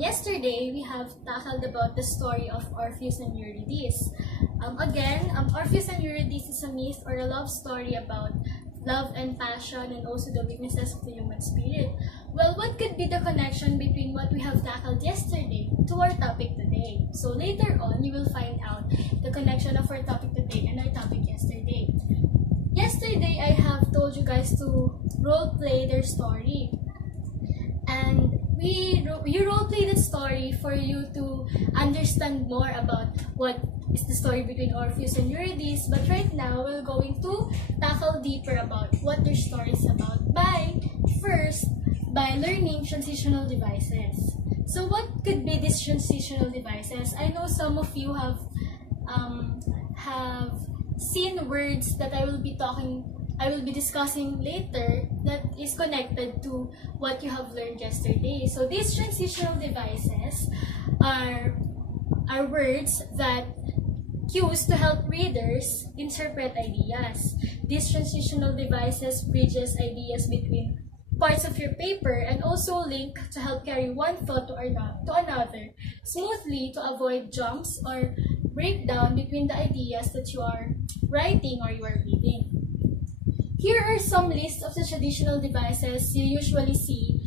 Yesterday, we have tackled about the story of Orpheus and Eurydice. Orpheus and Eurydice is a myth or a love story about love and passion and also the weaknesses of the human spirit. Well, what could be the connection between what we have tackled yesterday to our topic today? So later on, you will find out the connection of our topic today and our topic yesterday. Yesterday, I have told you guys to role play their story. And you role play the story for you to understand more about what is the story between Orpheus and Eurydice. But right now, we're going to tackle deeper about what their story is about by learning transitional devices. So what could be these transitional devices? I know some of you have seen words that I will be discussing later that is connected to what you have learned yesterday. So these transitional devices are words that used to help readers interpret ideas. These transitional devices bridges ideas between parts of your paper and also link to help carry one thought to another smoothly to avoid jumps or breakdown between the ideas that you are writing or you are reading. Here are some lists of the traditional devices you usually see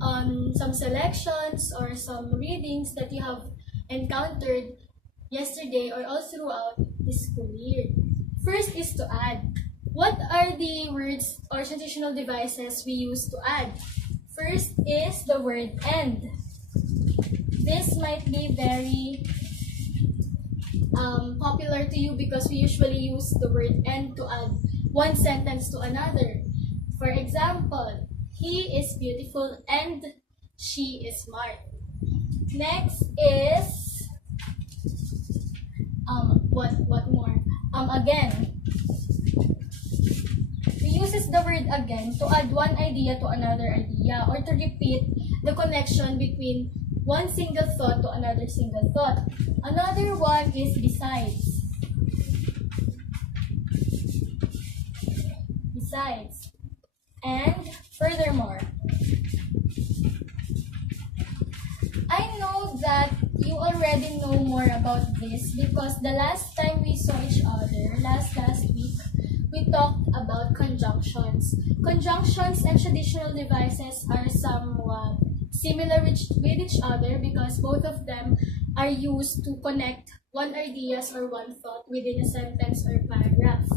on some selections or some readings that you have encountered yesterday or all throughout this school year. First is to add. What are the words or traditional devices we use to add? First is the word and. This might be very popular to you because we usually use the word and to add one sentence to another. For example, he is beautiful and she is smart. Next is what more? Again. We uses the word again to add one idea to another idea or to repeat the connection between one single thought to another single thought. Another one is besides. And furthermore. I know that you already know more about this because the last time we saw each other, last week, we talked about conjunctions. Conjunctions and traditional devices are somewhat similar with each other because both of them are used to connect one ideas or one thought within a sentence or paragraph.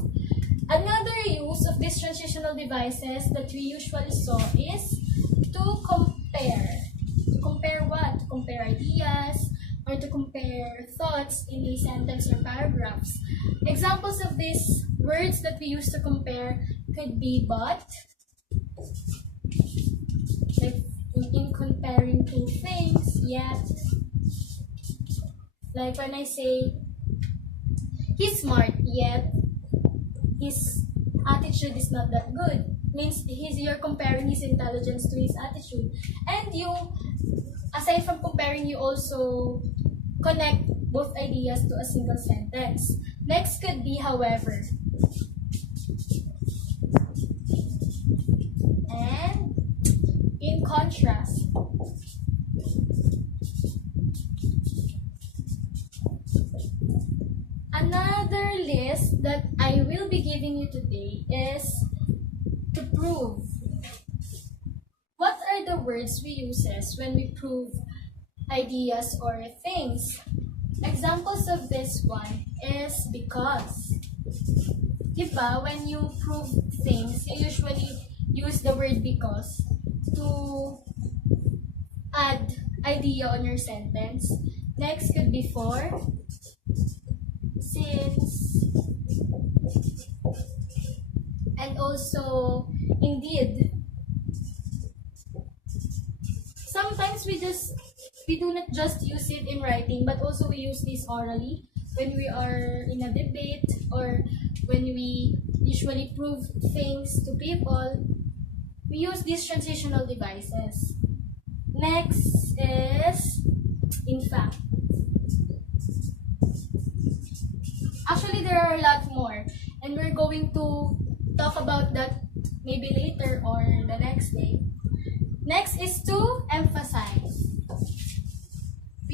Another use of these transitional devices that we usually saw is to compare. To compare what? To compare ideas or to compare thoughts in a sentence or paragraphs. Examples of these words that we use to compare could be but, like in comparing two things, yet. Like when I say, he's smart, yet his attitude is not that good. Means you're comparing his intelligence to his attitude. And you, aside from comparing, you also connect both ideas to a single sentence. Next could be however. And in contrast. Another list that I will be giving you today is to prove. What are the words we use when we prove ideas or things? Examples of this one is because. Diba, when you prove things, you usually use the word because to add idea on your sentence. Next could be for, since, and also indeed. Sometimes we do not just use it in writing, but also we use this orally when we are in a debate or when we usually prove things to people. We use these transitional devices. Next is in fact. Actually, there are a lot more, and we're going to talk about that maybe later or the next day. Next is to emphasize.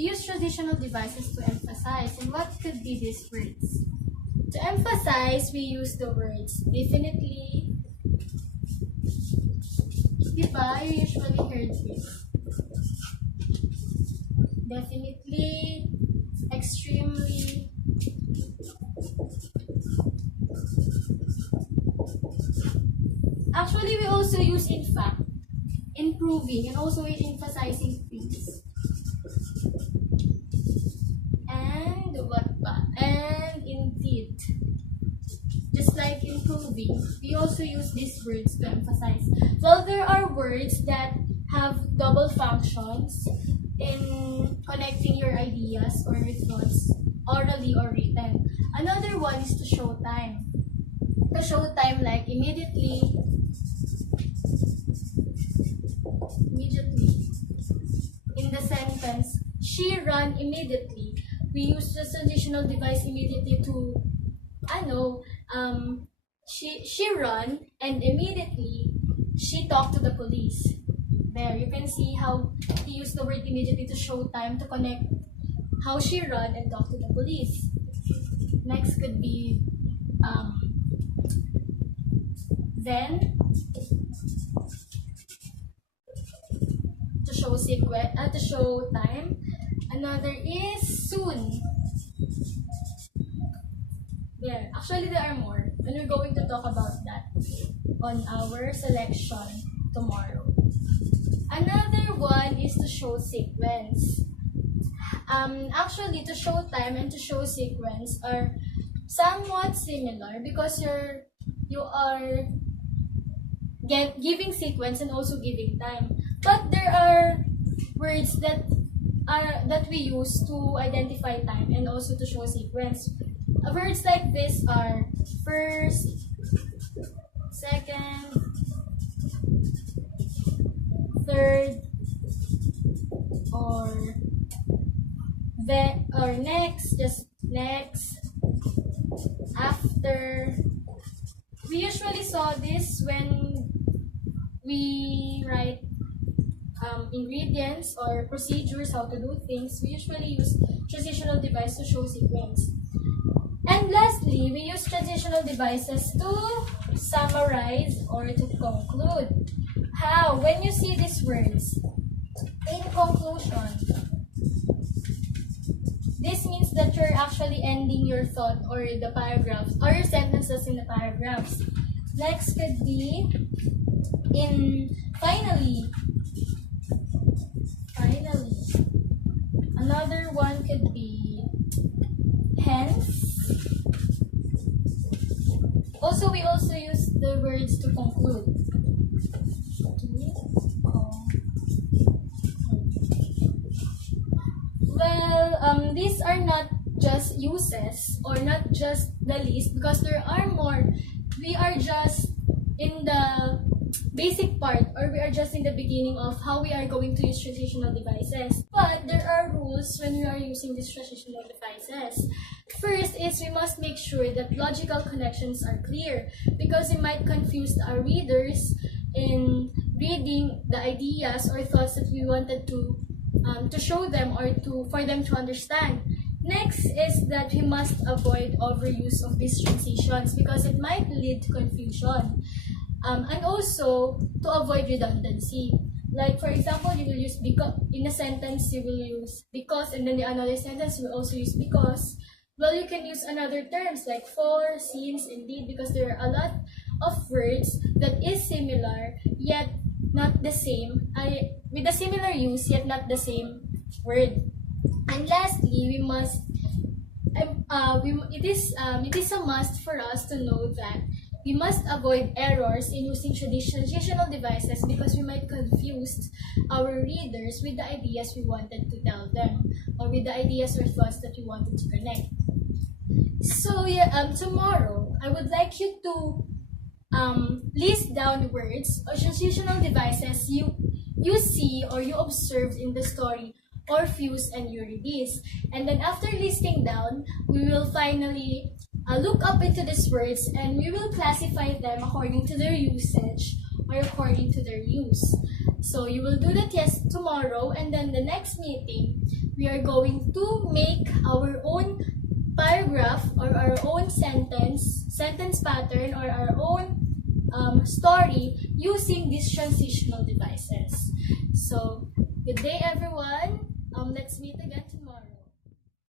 we use transitional devices to emphasize. And what could be these words? To emphasize, we use the words definitely. Diba? You usually heard this. Definitely, extremely, actually, we also use in fact, improving, and also in emphasizing things. And what pa? And indeed. Just like improving, we also use these words to emphasize. Well, there are words that have double functions in connecting your ideas or your thoughts, orally or written. Another one is to show time. To show time like immediately, in the sentence, she ran immediately. We use the transitional device immediately to, she ran and immediately she talked to the police. There, you can see how he used the word immediately to show time to connect how she ran and talked to the police. Next could be then, to show to show time. Another is soon. There, actually there are more, and we're going to talk about that on our selection tomorrow. Another one is to show sequence. Actually, to show time and to show sequence are somewhat similar because you are giving sequence and also giving time. But there are words that we use to identify time and also to show sequence. Words like this are first, second, third, or next, just next, after. We usually saw this when we write ingredients or procedures, how to do things. We usually use transitional device to show sequence. And lastly, we use transitional devices to summarize or to conclude. How? When you see these words, in conclusion, this means that you're actually ending your thought or the paragraphs or your sentences in the paragraphs. Next could be in finally. Another one could be hence. Also, we also use the words to conclude. Well, these are not just uses or not just the list because there are more. We are just in the basic part or we are just in the beginning of how we are going to use transitional devices. But there are rules when we are using these transitional devices. First is we must make sure that logical connections are clear because it might confuse our readers in reading the ideas or thoughts that we wanted to show them or for them to understand. Next is that we must avoid overuse of these transitions because it might lead to confusion. And also to avoid redundancy. Like for example, you will use because in a sentence you will use because, and then the another sentence you will also use because. Well, you can use another terms like for, since, indeed, because there are a lot of words that is similar yet not the same. With a similar use yet not the same word. And lastly, we must. It is a must for us to know that we must avoid errors in using transitional devices because we might confuse our readers with the ideas we wanted to tell them or with the ideas or thoughts that we wanted to connect. So tomorrow I would like you to list down words or transitional devices you see or you observed in the story or fuse and you release. And then after listing down, we will finally look up into these words and we will classify them according to their usage or according to their use. So you will do that tomorrow, and then the next meeting, we are going to make our own paragraph or our own sentence pattern or our own story using these transitional devices. So good day everyone. Let's meet again.